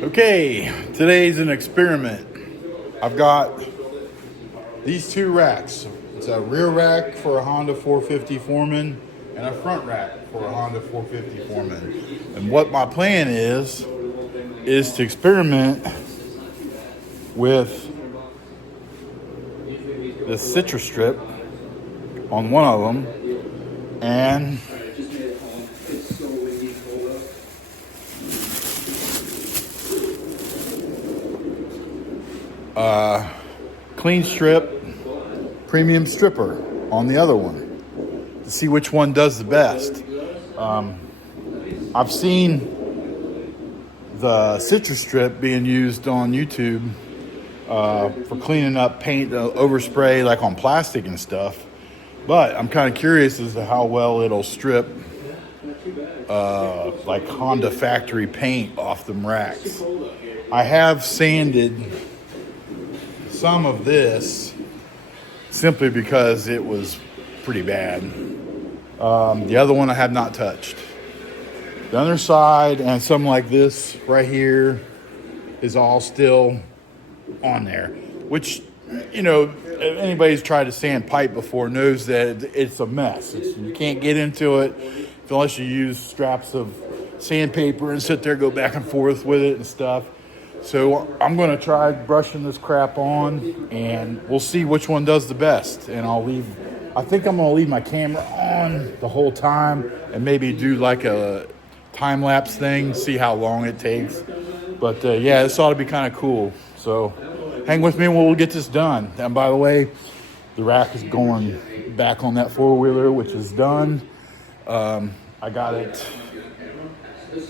Okay, today's an experiment. I've got these two racks. It's a rear rack for a Honda 450 Foreman and a front rack for a Honda 450 Foreman. And what my plan is to experiment with the citrus strip on one of them and clean strip premium stripper on the other one to see which one does the best. I've seen the citrus strip being used on YouTube for cleaning up paint overspray like on plastic and stuff, but I'm kind of curious as to how well it'll strip like Honda factory paint off them racks. I have sanded some of this simply because it was pretty bad. The other one I have not touched. The underside and something like this right here is all still on there, which, you know, if anybody's tried to sand pipe before knows that it's a mess. You can't get into it unless you use straps of sandpaper and sit there, go back and forth with it and stuff. So I'm going to try brushing this crap on, and we'll see which one does the best. And I think I'm going to leave my camera on the whole time and maybe do like a time-lapse thing, see how long it takes. But yeah, this ought to be kind of cool. So hang with me and we'll get this done. And by the way, the rack is going back on that four-wheeler, which is done. I got it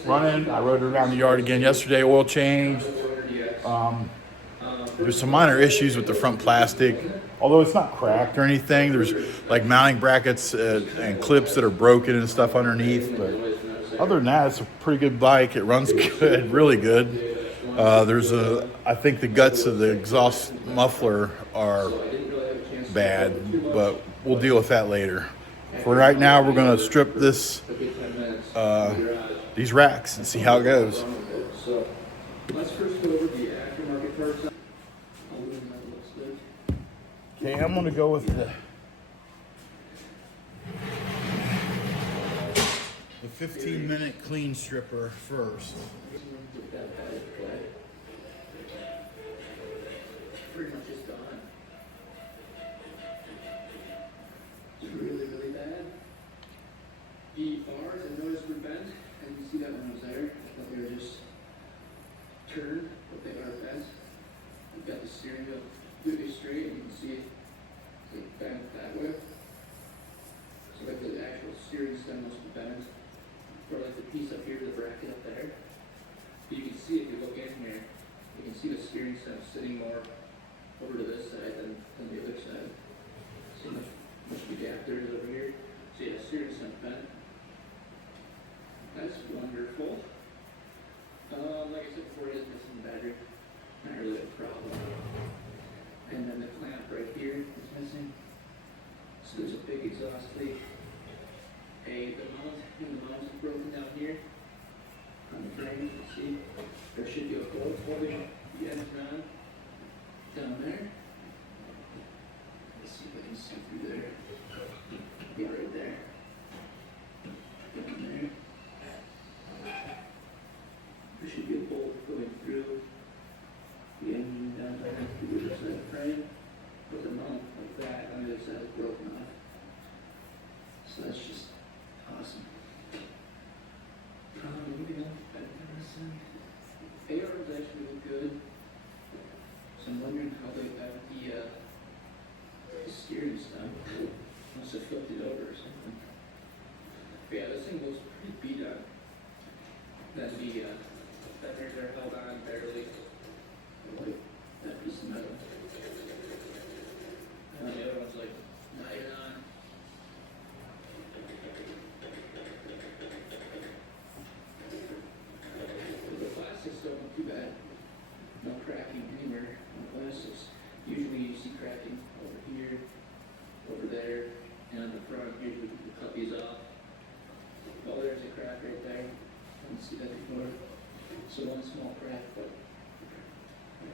running. I rode it around the yard again yesterday, oil changed. There's some minor issues with the front plastic, although it's not cracked or anything. There's like mounting brackets and clips that are broken and stuff underneath. But other than that, it's a pretty good bike. It runs good, really good. I think the guts of the exhaust muffler are bad, but we'll deal with that later. For right now, we're going to strip these racks and see how it goes. So let's first go over the aftermarket parts. Okay, I'm going to go with the 15-minute clean stripper first. Pretty much is gone. It's really, really bad. The bars I noticed were bent, and you see that when I was there. I thought they were just turned, but they are bent. I've got the steering wheel completely straight, and you can see it's like bent that way. So like the actual steering stem must be bent. Or like the piece up here, the bracket up there. But you can see if you look in here, you can see the steering stem sitting more over to this side than the other side. See how much gap there is over here. So yeah, steering stem bent. That's wonderful. Like I said before, it is missing the battery. Not really a problem. And then the clamp right here is missing. So there's a big exhaust leak. The mount is broken down here on the frame. You can see there should be a bolt holding the ends on down there. Let's see if I can see through there. Yeah, right there. Down there. There should be a bolt going through the engine down there through the other side of the frame. But the mount like that on the other side is broken off. So that's just awesome. Moving on, AR is actually really good. So I'm wondering how they got the steering stem. Must have flipped it over or something. But yeah, this thing looks pretty beat up. Then the fenders are held on barely. I like that piece of metal. And the other one's like not even on. small crack, but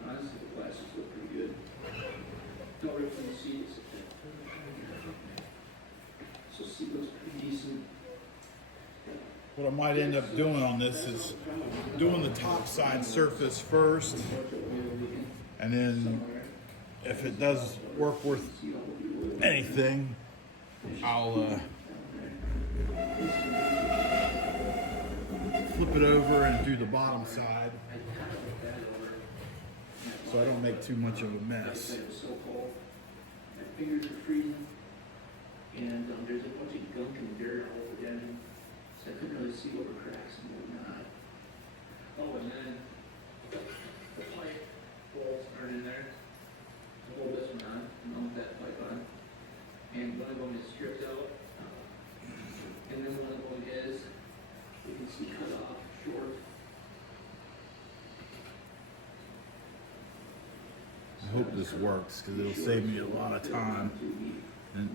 honestly, the plastics look pretty good. No rip from the seat. So seat looks pretty decent. What I might end up doing on this is doing the top side surface first, and then if it does work worth anything, I'll flip it over and do the bottom side so I don't make too much of a mess. It was so cold. My fingers are freezing. And there's a bunch of gunk and dirt all over the engine. So I couldn't really see over cracks and whatnot. Oh, and then the pipe bolts aren't in there. To hold this one on, and mount that pipe on. And one of them is stripped out. And then one of them is, you can see cut off, short. I hope this works because it'll save me a lot of time. And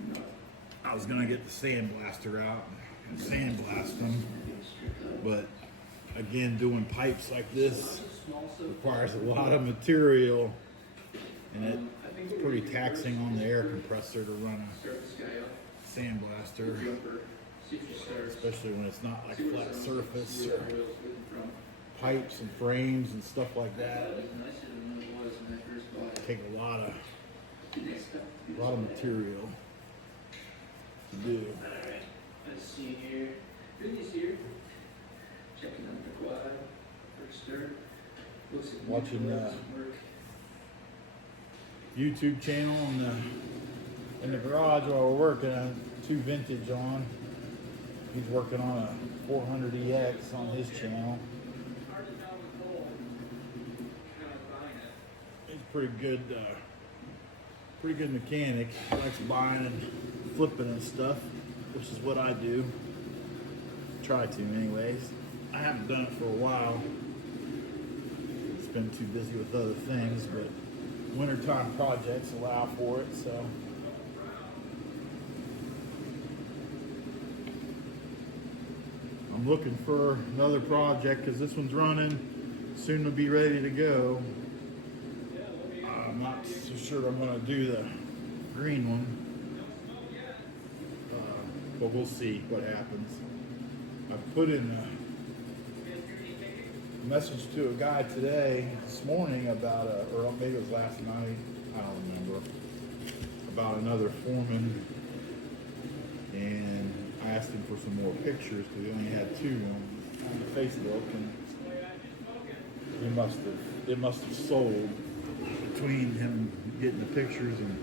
I was gonna get the sandblaster out and sandblast them, but again, doing pipes like this requires a lot of material, and it's pretty taxing on the air compressor to run a sandblaster, especially when it's not like flat surface or pipes and frames and stuff like that. Take a lot of material to do. Alright, let's see here. Goodies here. Checking on the quad. First start. Looks like Watching work. YouTube channel in the garage while we're working on 2 vintage on. He's working on a 400EX on his channel. Hard to tell with cold. Kind of buying it. He's pretty good mechanic. He likes buying and flipping and stuff, which is what I do. Try to anyways. I haven't done it for a while. It's been too busy with other things, but wintertime projects allow for it, so. I'm looking for another project because this one's running, soon to be ready to go. I'm not so sure I'm going to do the green one, but we'll see what happens. I put in a message to a guy this morning about or maybe it was last night, I don't remember, about another foreman, and I asked him for some more pictures because he only had 2 on the Facebook, and it must have sold between him getting the pictures and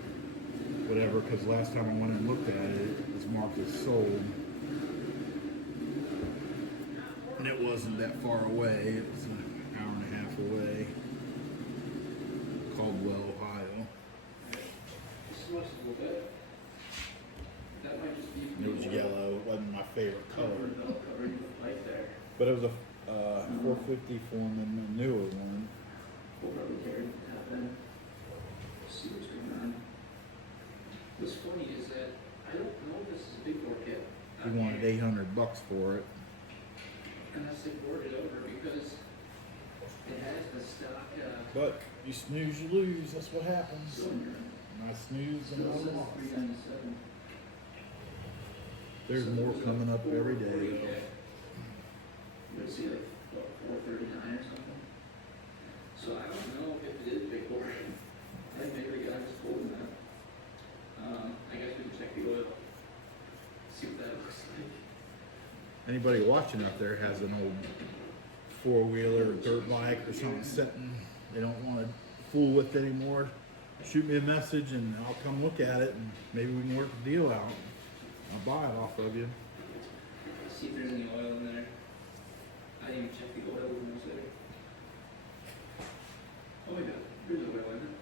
whatever, because last time I went and looked at it, it was marked as sold. And it wasn't that far away. It was an hour and a half away. Caldwell, Ohio. This looks a little bit. That might just be. It was yellow. It wasn't my favorite color. Covering the light there. But it was a 450 Foreman, a newer one. We'll probably carry the top end. See what's going on. What's funny is that I don't know if this is a big bore kit. He wanted $800 for it. Unless they bored it over because it has the stock But you snooze, you lose. That's what happens. cylinder. And I snooze and Still I says lost. 397. There's more coming up every day. You would see like 439 or something. So I don't know if it is big bore. I think maybe the guy was holding that. I guess we can check the oil. See what that looks like. Anybody watching out there has an old 4-wheeler or dirt bike or something sitting they don't want to fool with anymore, shoot me a message and I'll come look at it and maybe we can work the deal out. I'll buy it off of you. See if there's any oil in there. I didn't even check the oil when I was there. Oh my god, there's oil in it.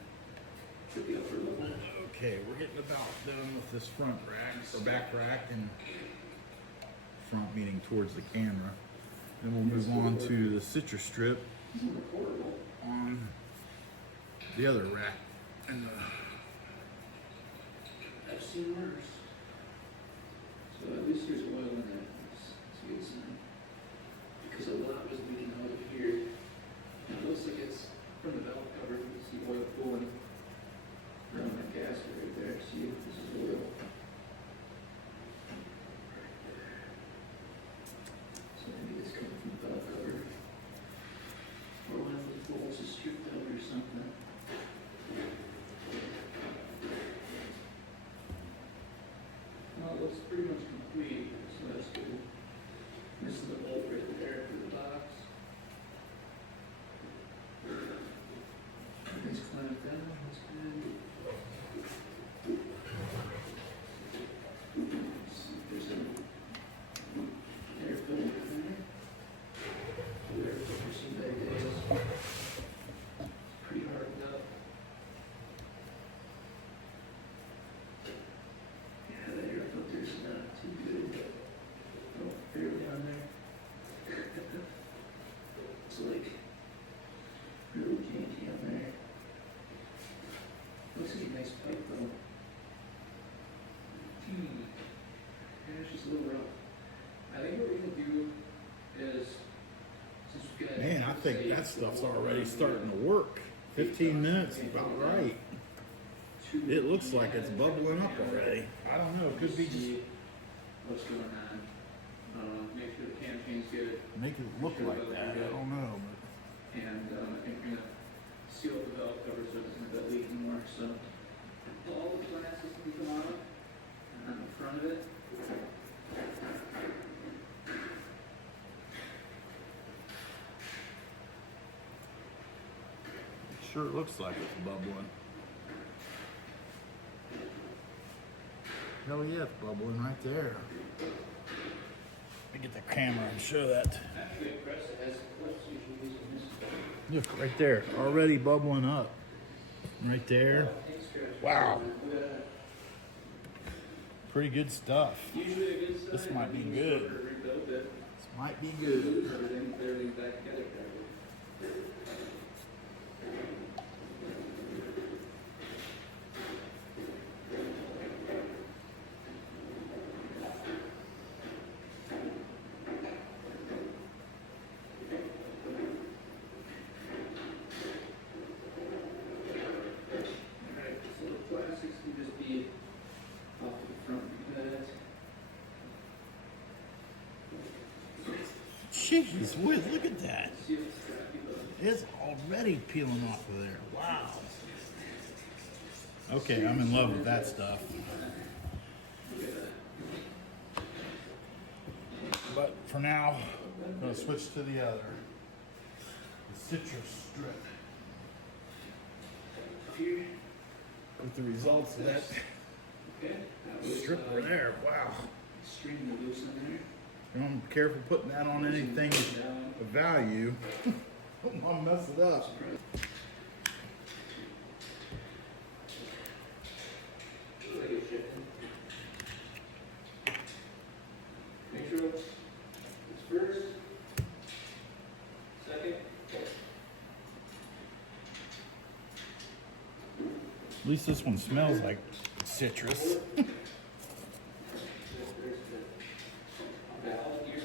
Took the upper level. Okay, we're getting about done with this front rack or back rack, and front meaning towards the camera. Then we'll move on to the citrus strip It's in the portable. on the other rack. And I've seen worse. So at least there's oil in there. It's a good sign. Because a lot was leaking out of here. And is a nice pipe though. Yeah, it's just a little rough. I think what we're gonna do is, since we've got. Man, I think that stuff's already starting to work. 15 minutes, about right. It looks like it's bubbling up already. I don't know, it could be just What's going on? Make sure the campaign's good. make it look like that. I don't know. And I think we're gonna seal the valve cover so it doesn't have that leak anymore. So all the glasses can come out on the front of it. It sure looks like it's bubbling. Hell yeah, it's bubbling right there. Let me get the camera and show that. Actually, a press that has clips usually using this. Look, right there, already bubbling up. Right there. Wow. Pretty good stuff. Usually a good sign. This might be when you good. sort of rebuild it, This might be good. lose everything back together probably. Alright, so the plastics can just be off to the front because Jeez whiz, look at that. see if it's crappy though. It's already peeling off of there. Wow. Okay, I'm in love with that stuff. Look at that. But for now, I'm going to switch to the other. The citrus strip. Here. With the results of that Okay. That was, strip right there. Wow. extremely loose in there. You know, I'm careful putting that on anything Down. of value. I'll mess it up. Like it's shifting. Make sure it's first, second. At least this one smells like citrus. There's the valve here.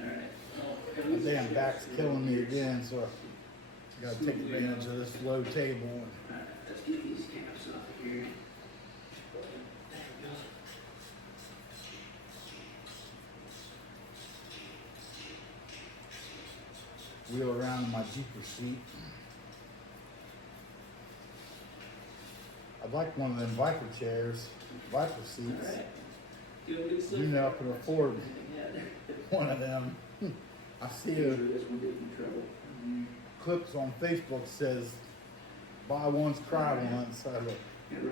Alright. My damn back's killing me again, so I gotta take advantage of this low table. Alright, let's get these caps off of here. There we go. Wheel around in my Jeeper seat. I'd like one of them Viper chairs, Viper seats. Alright. Doing good stuff. You know I can afford Yeah. one of them. I see Usually a this one get in trouble. clips on Facebook says, buy once, cry once. I look,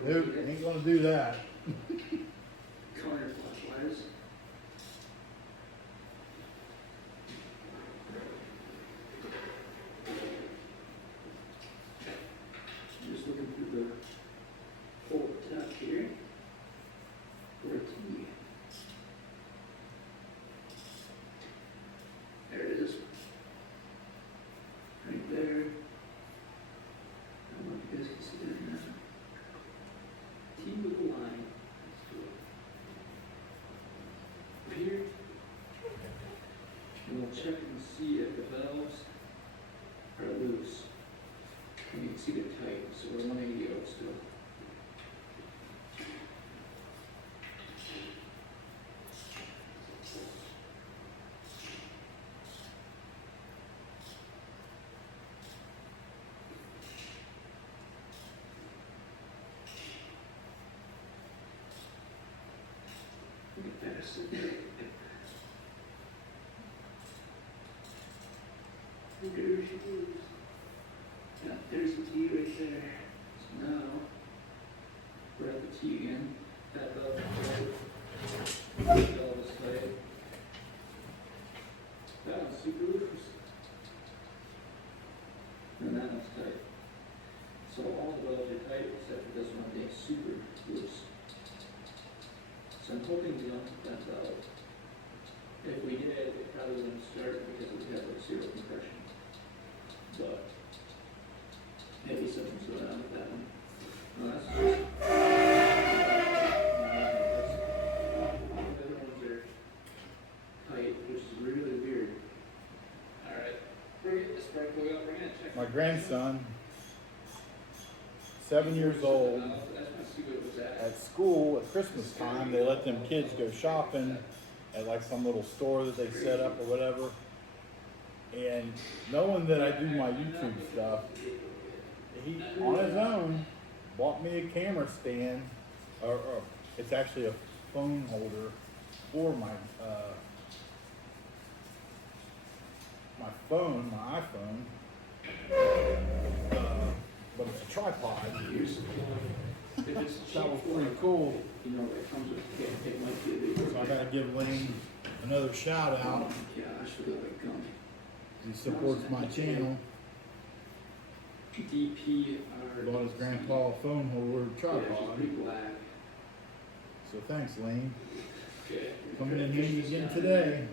nope, ain't gonna do that. Counterclockwise. Just looking through the hole at the top here for a T. There it is. Right there. I don't know if you guys can see that or not. T with a line. Let's do it. Here. And we'll check and see if the valves are loose. And you can see they're tight, so we're 180 out still. Get past it. There she is. Yeah, there's the T right there. So now, we're at the T again. That valve is tight. That valve is tight. That one's super loose. And that one's tight. So all the valves are tight except for this one being super loose. So I'm hoping we don't hit that valve. If we did, it probably wouldn't start because it would have like zero compression. But maybe something's going on with that one. No, that's just. The other ones are tight, which is really weird. Alright, bring it, the spark plug out, bring it, check. My grandson, 7 years old, I just want to see what it was at at. school at Christmas time, they let them kids go shopping at like some little store that they set up or whatever. And knowing that I do my YouTube stuff, he on his own bought me a camera stand, or it's actually a phone holder for my my phone, my iPhone. But it's a tripod. If it's cheap, That was pretty cool. you know, it comes with, it might be a big. So I gotta give Lane another shout out. Yeah, I should have come. He supports my channel. DPR. Bought his grandpa a phone holder Yeah, she's tripod. pretty black. So thanks, Lane. Okay. Coming in handy again today.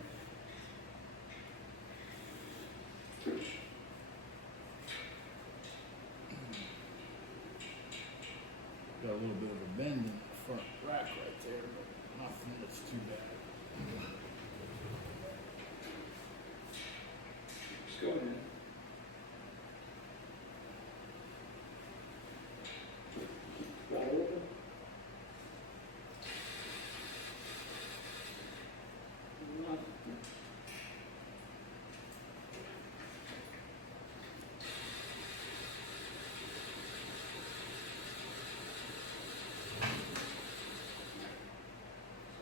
Got a little bit of a bend in the front rack right there, but nothing that's too bad. Just go in. Throttle open. Nothing.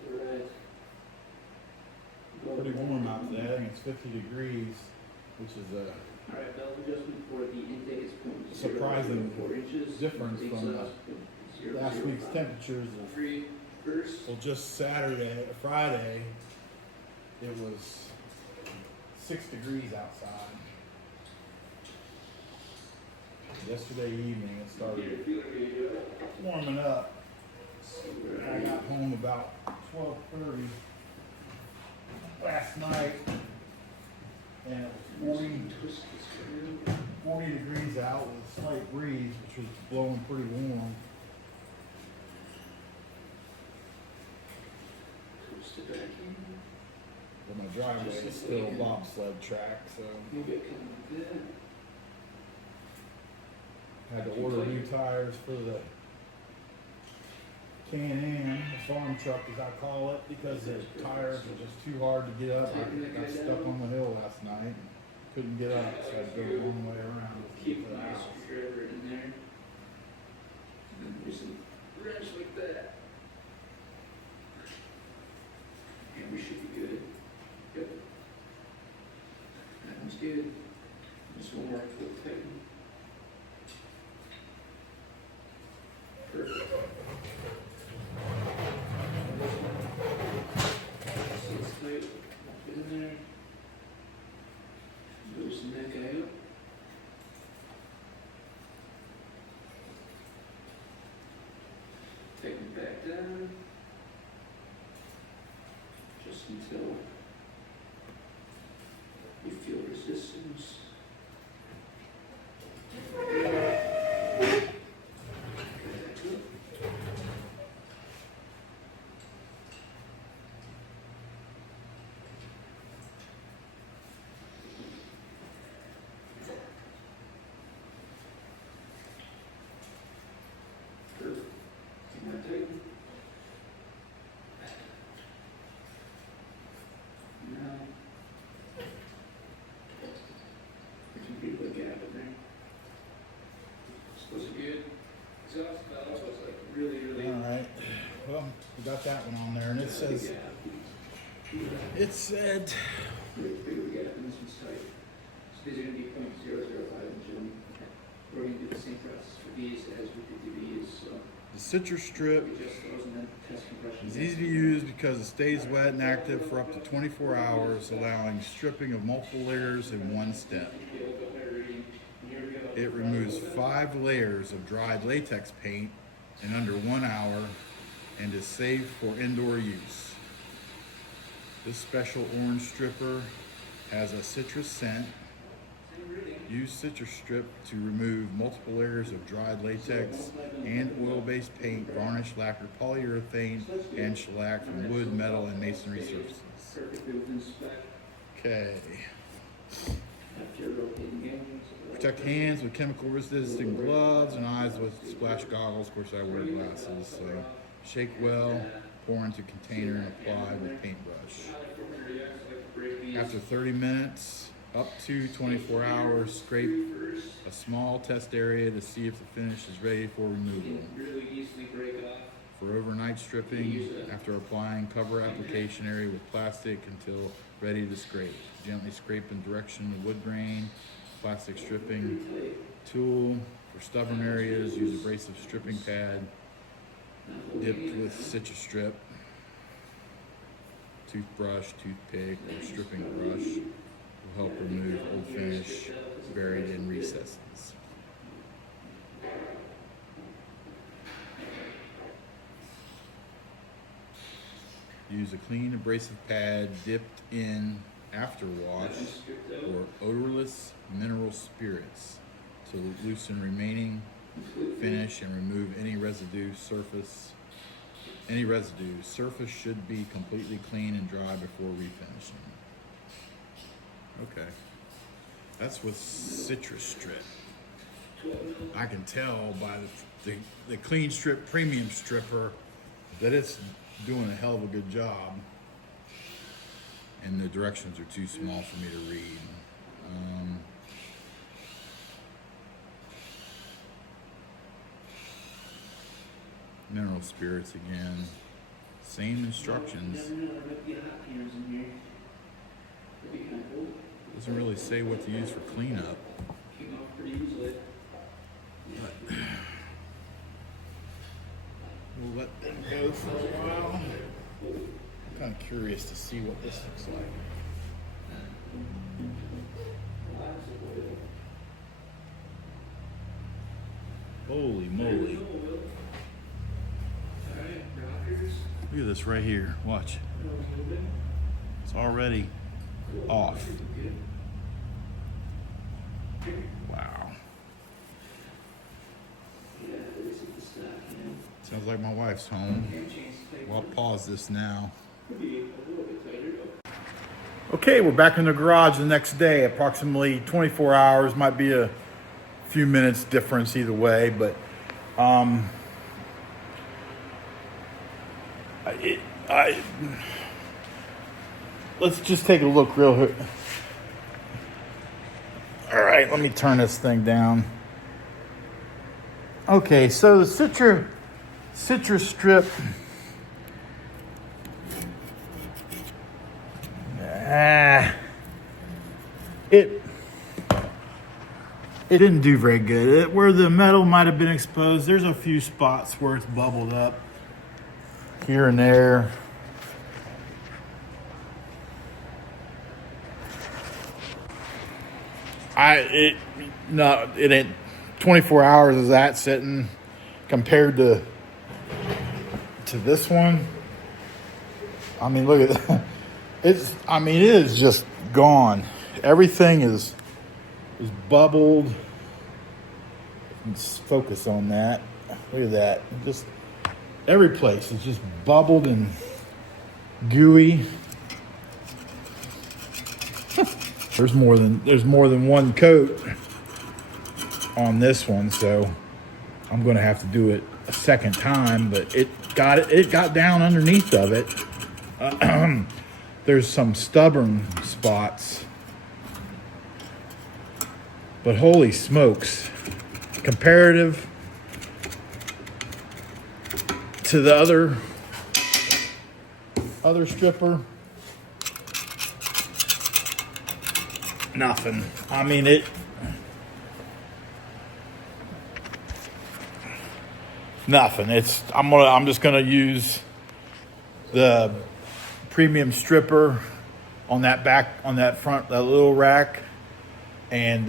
Alright. Pretty warm out today. I think it's 50 degrees, which is a Alright, belt adjustment for the intake is 0.004 Surprising inches. difference from the last week's temperatures. Of, Reverse. well, just Friday, it was 6 degrees outside. Yesterday evening, it started warming up. I got home about 12:30 last night, and it was 40 degrees out with a slight breeze, which was blowing pretty warm. Twist it back in. But my driveway is still a bobsled track, so Maybe it kind of like that. I had to order new tires for the Can-Am, the farm truck as I call it, because the tires are just too hard to get up. I got stuck on the hill last night and couldn't get up, so I had to go a long way around to Keep get to the my house. screwdriver in there. And then do some wrench like that. And we should be good. Yep. That one's good. Just one more full tighten. Perfect. So it's tight. Get in there. Loosen that guy up. Tighten it back down. Just until you feel resistance. Perfect. Keep that tighten. Now, there's a big little gap in there. Supposed to be good. Exhaust valve was like really. All right, well, we got that one on there, and it says, Big gap. it said, Big gap, and this one's tight. So these are gonna be 0.005 inch. We're gonna do the same process for these as we did these. So the citrus strip we just those and then test compression. is easy to use because it stays wet and active for up to 24 hours, allowing stripping of multiple layers in one step. It removes 5 layers of dried latex paint in under 1 hour and is safe for indoor use. This special orange stripper has a citrus scent. Use citrus strip to remove multiple layers of dried latex and oil-based paint, varnish, lacquer, polyurethane, and shellac from wood, metal, and masonry surfaces. Okay. Protect hands with chemical-resistant gloves and eyes with splash goggles. Of course, I wear glasses. So shake well, pour into container, and apply with paintbrush. After 30 minutes, up to 24 hours, scrape a small test area to see if the finish is ready for removal. For overnight stripping, after applying, cover application area with plastic until ready to scrape. Gently scrape in direction of wood grain. Plastic stripping tool. For stubborn areas, use abrasive stripping pad dipped with citrus strip. Toothbrush, toothpick, or stripping brush will help remove old finish buried in recesses. Use a clean abrasive pad dipped in after wash or odorless mineral spirits to loosen remaining finish and remove any residue. Surface should be completely clean and dry before refinishing. Okay, that's with citrus strip. I can tell by the clean strip premium stripper that it's doing a hell of a good job, and the directions are too small for me to read. Mineral spirits again, same instructions. Doesn't really say what to use for cleanup. But we'll let them go for a while. I'm kind of curious to see what this looks like. Holy moly. Look at this right here. Watch. It's already off. Wow. Sounds like my wife's home. Well, I'll pause this now. Okay, we're back in the garage the next day. Approximately 24 hours. Might be a few minutes difference either way, but let's just take a look real quick. All right, let me turn this thing down. Okay, so the citrus strip. It didn't do very good. Where the metal might have been exposed, there's a few spots where it's bubbled up here and there. It ain't 24 hours is that sitting compared to this one. I mean, look at that. It is just gone. Everything is bubbled. Let's focus on that. Look at that. Just every place is just bubbled and gooey. There's more than one coat on this one, so I'm going to have to do it a second time. But it got down underneath of it. There's some stubborn spots, but holy smokes, comparative to the other stripper, nothing. I mean, nothing. I'm just gonna use the premium stripper on that front, that little rack, and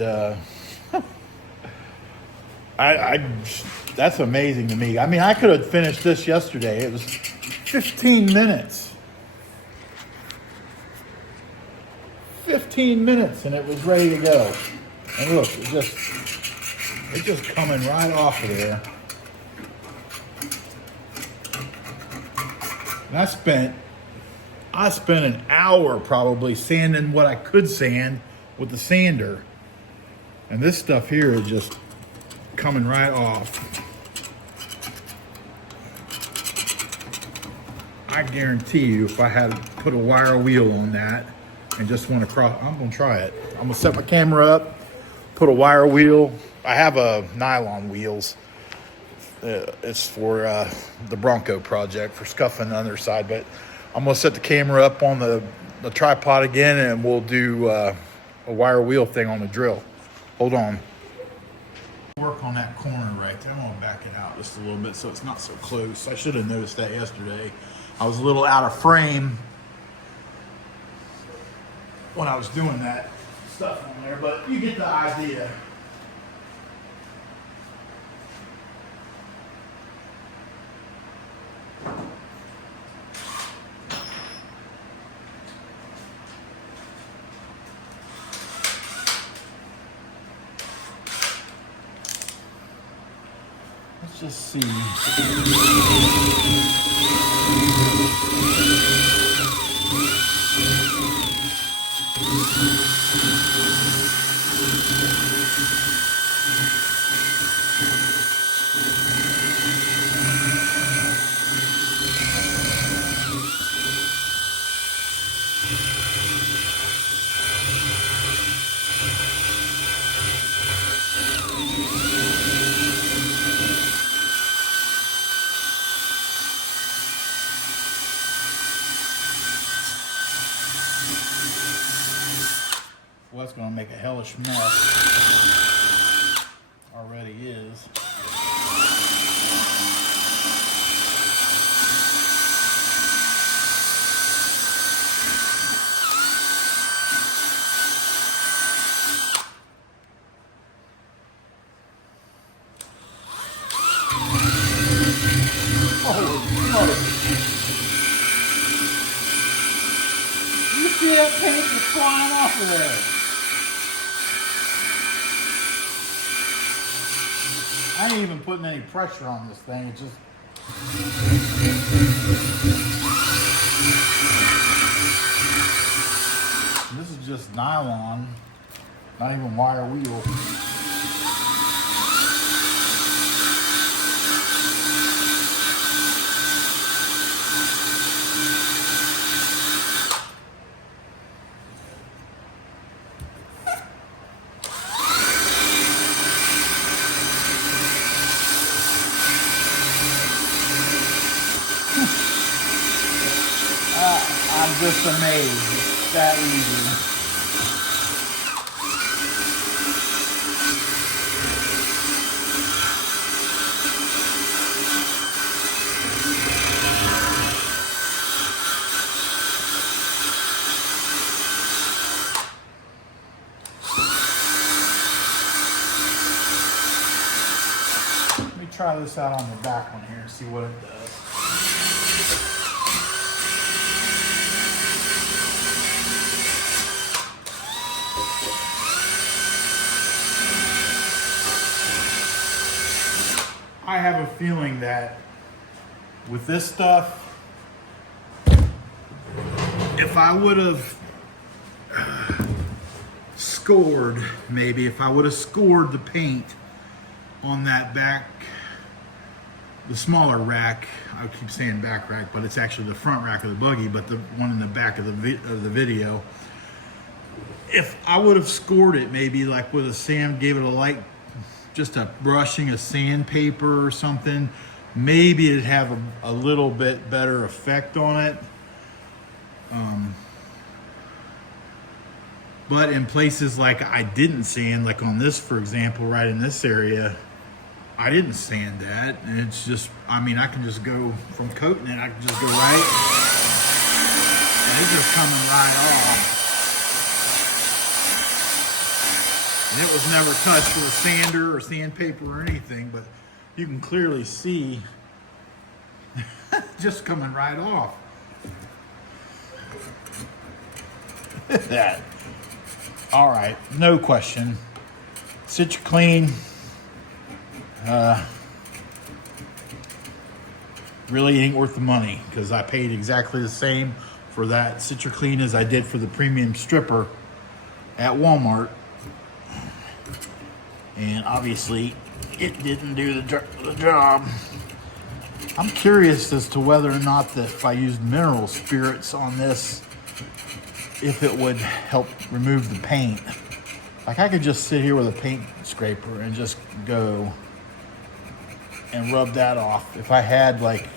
that's amazing to me. I mean, I could have finished this yesterday. It was 15 minutes. 15 minutes and it was ready to go. And look, it's just coming right off of there. And I spent an hour probably sanding what I could sand with the sander. And this stuff here is just coming right off. I guarantee you if I had put a wire wheel on that and just went across, I'm gonna try it. I'm gonna set my camera up, put a wire wheel. I have a nylon wheels. It's for the Bronco project for scuffing the underside, but I'm gonna set the camera up on the tripod again and we'll do a wire wheel thing on the drill. Hold on. Work on that corner right there. I'm gonna back it out just a little bit so it's not so close. I should have noticed that yesterday. I was a little out of frame when I was doing that stuff on there, but you get the idea. Let's just see. Well, that's going to make a hellish mess. Already is. You see that paint just flying off of there? I ain't even putting any pressure on this thing. It's just this is just nylon, not even wire wheel. I'm just amazed. It's that easy. Let me try this out on the back one here and see what it does. I have a feeling that with this stuff, if I would have scored, maybe if I would have scored the paint on that back, the smaller rack, I keep saying back rack, but it's actually the front rack of the buggy, but the one in the back of the video. If I would have scored it maybe like with a sand, gave it a light, just a brushing of sandpaper or something, maybe it'd have a little bit better effect on it. But in places like I didn't sand, like on this, for example, right in this area, I didn't sand that. And it's just, I mean, I can just go from coating it, I can just go right, and it's just coming right off. And it was never touched with a sander or sandpaper or anything, but you can clearly see just coming right off. Look at that. All right, no question. CitraClean really ain't worth the money, because I paid exactly the same for that CitraClean as I did for the premium stripper at Walmart. And obviously it didn't do the job. I'm curious as to whether or not that if I used mineral spirits on this, if it would help remove the paint. Like I could just sit here with a paint scraper and just go and rub that off. If I had like,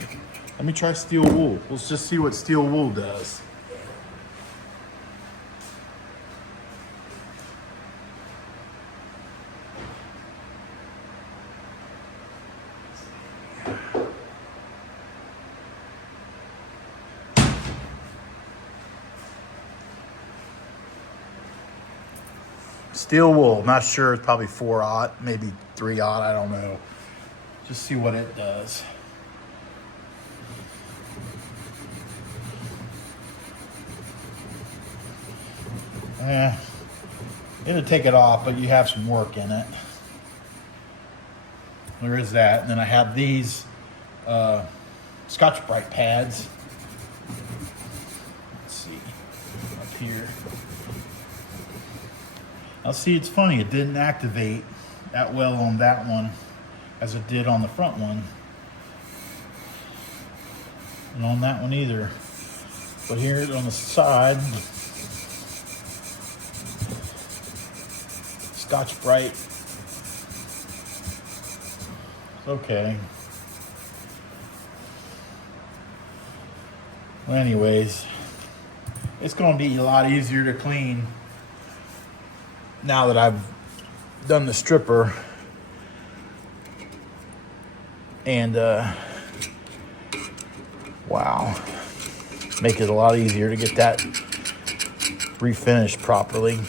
let me try steel wool. Let's just see what steel wool does. Steel wool, not sure, it's probably 4/0, maybe 3/0, I don't know. Just see what it does. It'll take it off, but you have some work in it. There is that. And then I have these Scotch-Brite pads. Let's see, up here. Now see, it's funny, it didn't activate that well on that one as it did on the front one. And on that one either. But here on the side, Scotch-Brite, it's okay. Well, anyways, it's going to be a lot easier to clean now that I've done the stripper. And wow, make it a lot easier to get that refinished properly.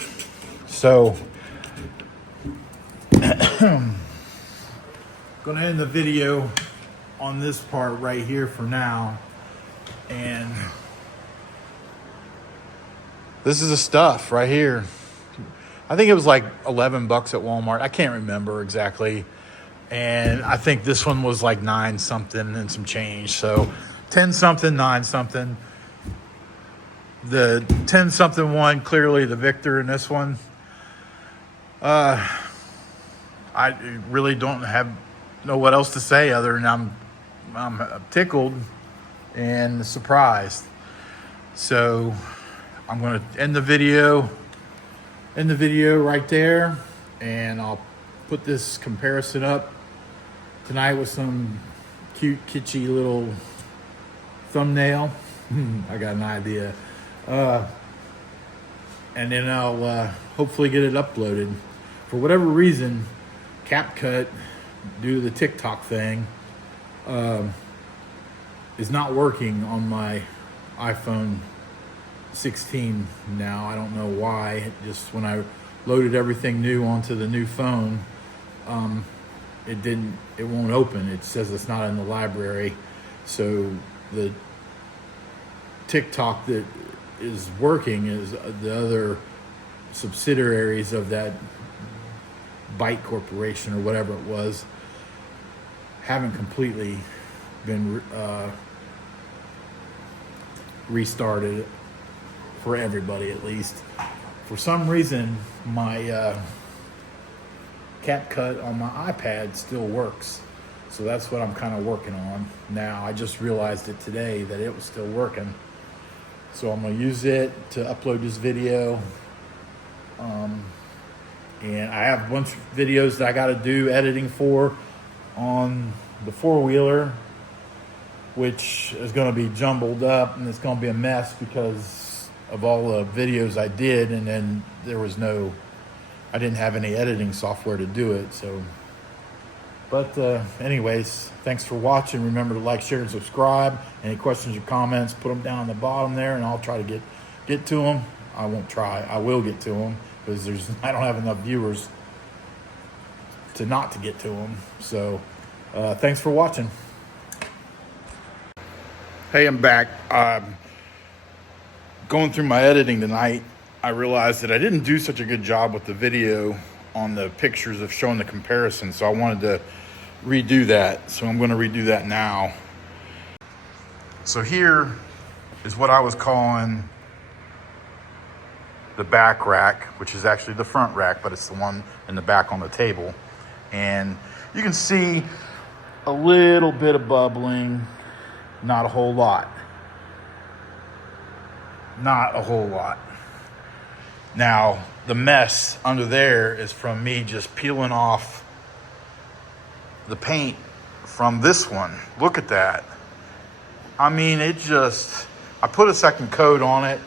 So gonna end the video on this part right here for now. And this is the stuff right here. I think it was like 11 bucks at Walmart. I can't remember exactly. And I think this one was like 9 something and some change. So 10 something, 9 something. The 10 something one, clearly the victor in this one. I really don't know what else to say other than I'm tickled and surprised. So I'm going to end the video right there, and I'll put this comparison up tonight with some cute kitschy little thumbnail. I got an idea. And then I'll hopefully get it uploaded. For whatever reason, CapCut, due to the TikTok thing, is not working on my iPhone 16 now. I don't know why. It just, when I loaded everything new onto the new phone, it won't open. It says it's not in the library. So the TikTok that is working is the other subsidiaries of that Byte Corporation or whatever it was, haven't completely been restarted for everybody, at least. For some reason, my CapCut on my iPad still works. So that's what I'm kind of working on now. I just realized it today that it was still working. So I'm going to use it to upload this video. And I have a bunch of videos that I got to do editing for on the four-wheeler, which is going to be jumbled up, and it's going to be a mess because of all the videos I did, and then I didn't have any editing software to do it. So, but anyways, thanks for watching. Remember to like, share, and subscribe. Any questions or comments, put them down on the bottom there, and I'll try to get to them. I won't try. I will get to them, because I don't have enough viewers to not to get to them. So thanks for watching. Hey, I'm back. Going through my editing tonight. I realized that I didn't do such a good job with the video on the pictures of showing the comparison. So I wanted to redo that. So I'm going to redo that now. So here is what I was calling the back rack, which is actually the front rack, but it's the one in the back on the table. And you can see a little bit of bubbling, not a whole lot. Not a whole lot. Now, the mess under there is from me just peeling off the paint from this one. Look at that. I mean, I put a second coat on it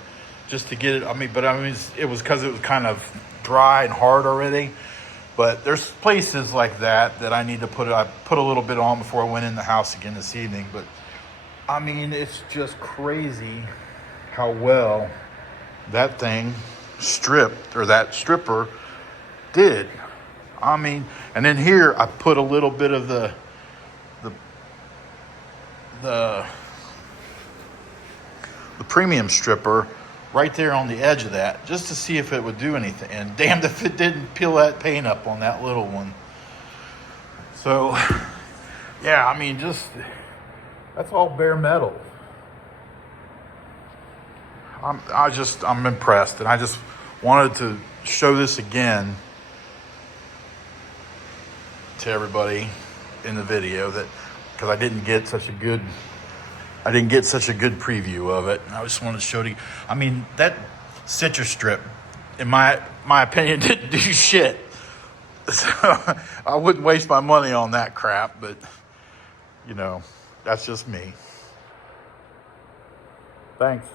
just to get it. It was because it was kind of dry and hard already. But there's places like that I need to I put a little bit on before I went in the house again this evening. But I mean, it's just crazy how well that thing stripped, or that stripper did. I mean, and then here I put a little bit of the premium stripper right there on the edge of that, just to see if it would do anything. And damned if it didn't peel that paint up on that little one. So, yeah, I mean, that's all bare metal. I'm impressed, and I just wanted to show this again to everybody in the video, that because I didn't get such a good preview of it. I just wanted to show you. I mean, that citrus strip, in my opinion, didn't do shit. So I wouldn't waste my money on that crap, but that's just me. Thanks.